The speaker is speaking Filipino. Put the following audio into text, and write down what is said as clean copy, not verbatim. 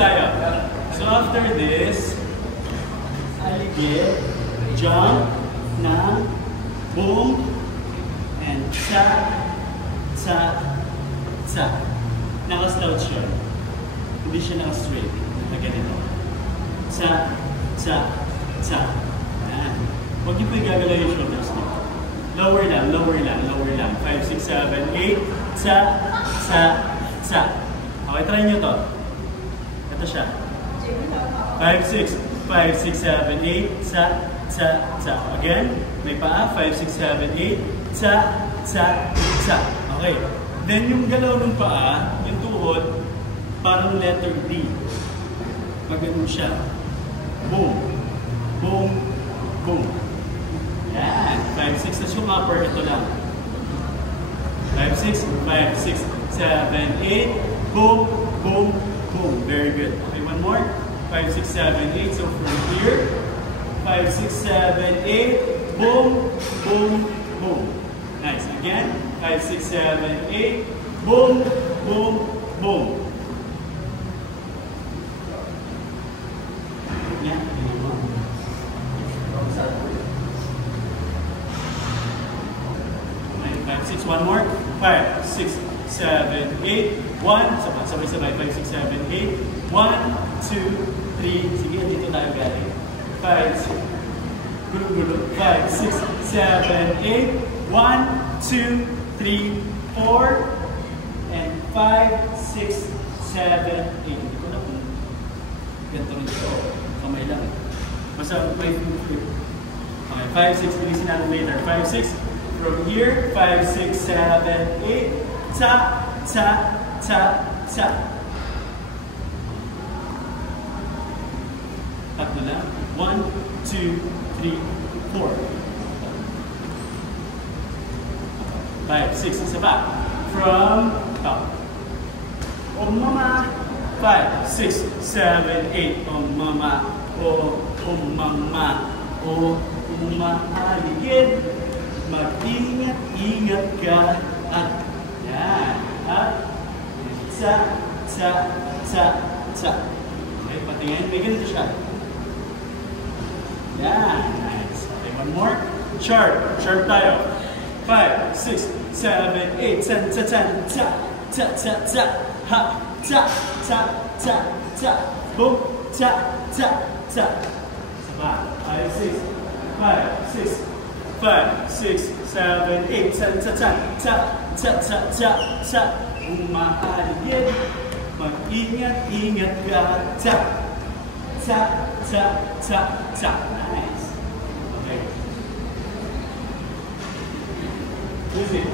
tayo. So after this, aligid, jump, na, boom, and cha, cha, cha. Naka-slouch yun. Hindi siya naka-straight. Na ganito. Cha, cha, cha. Ayan. Huwag niyo po igagalaw yung shoulders niyo. Lower lang, lower lang, lower lang. 5, 6, 7, 8. Cha, cha, cha. Okay, try nyo to. Ito siya. 5, 6, 5, 6, 7, 8. Cha, cha, cha. Again, may paa. 5, 6, 7, 8. Cha, cha, cha. Okay. Then yung galaw ng paa, yung tuhod, parang letter D. Magano'n siya. Boom. Boom. Boom. Yan. 5, 6. Tapos yung upper, ito lang. 5, 6. 5, 6, 7, 8. Boom. Boom. Boom. Very good. Okay, one more. 5, 6, 7, 8. So from here, 5, 6, 7, 8. Boom. Boom. Boom. Nice. Again. 5, 6, 7, 8. Boom. Boom. Boom. Yan. 5, 6, one more. 5, 6, 7, 8. 1. Sabay-sabay. 5, 6, 7, 8. 1, 2, 3. Sige, dito tayo galing. 5, 6, gulo-gulo. 5, 6, 7, 8. 1, 2, 3, 4. And 5, 6, 7, 8. Hindi ko na kung ganito rin ito. Kamay lang. Basta 5, 6, bilisin natin later. 5, 6. From here, 5, 6, 7, 8. Ta, ta, ta, ta. Tatlo lang. 1, 2, 3, 4. 5, 6, isa pa. From top. Oh mama. 5, 6, 7, 8. Oh mama. Oh mama. Oh umaaligid. Mag-ingat-ingat ka. At yan. At sa, sa, sa, sa. Okay, patingin. May ganito siya. Yan. Nice. Okay, one more. Sharp. Sharp tayo. 5, 6, 7, 8. Ten, ta, ten, ta, ta, ta, ta. Ha, ta, ta, ta, ta. Boom, ta, ta, ta. Saba. 5, 6, 5, 6, 5, 6, 7, 8. Ten, ta, ten, ta, ta, ta, ta, ta. Umaaligid. Mag-ingat-ingat ka. Ta, ta, ta, ta, ta. Nice. Okay. Use it.